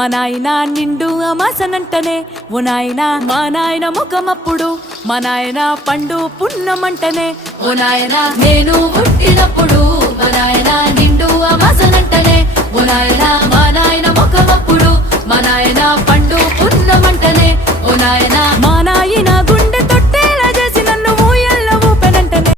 మా నాయన నిండు అమాసనంటనే ఓ నాయన మా నాయన ముఖమప్పుడు మా నాయన పండు పున్నమంటనే ఓ నాయన నేను పుట్టినప్పుడు మా నాయన నిండు అమాసనంటనే ఓ నాయన మా నాయన ముఖమప్పుడు మా నాయన పండు పున్నమంటనే ఓ నాయన మా నాయన